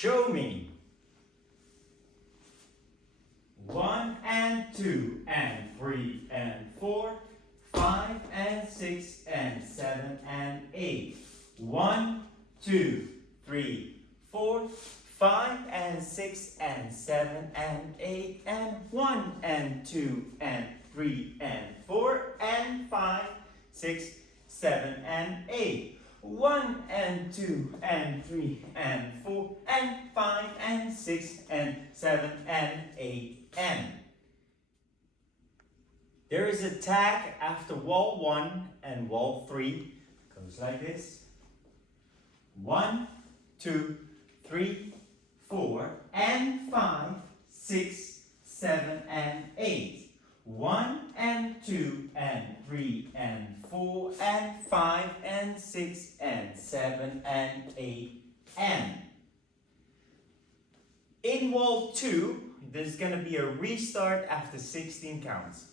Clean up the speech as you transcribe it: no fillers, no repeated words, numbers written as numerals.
Show me. 1 and 2 and 3 and 4, 5 and 6 and 7 and 8. 1, 2, 3, 4, 5 and 6 and 7 and 8 and 1 and 2 and 3 and 4 and 5, 6, 7 and 8. 1 and 2 and 3 and 4 and 5 and 6 and 7 and 8 and. There is a tag after wall 1 and wall 3. Goes like this. 1, 2, 3, 4 and 5, 6, 7 and 8. 1 and 2 and 3 and 4 and 5 and 6 and 7 and 8 and. In wall 2, there's going to be a restart after 16 counts.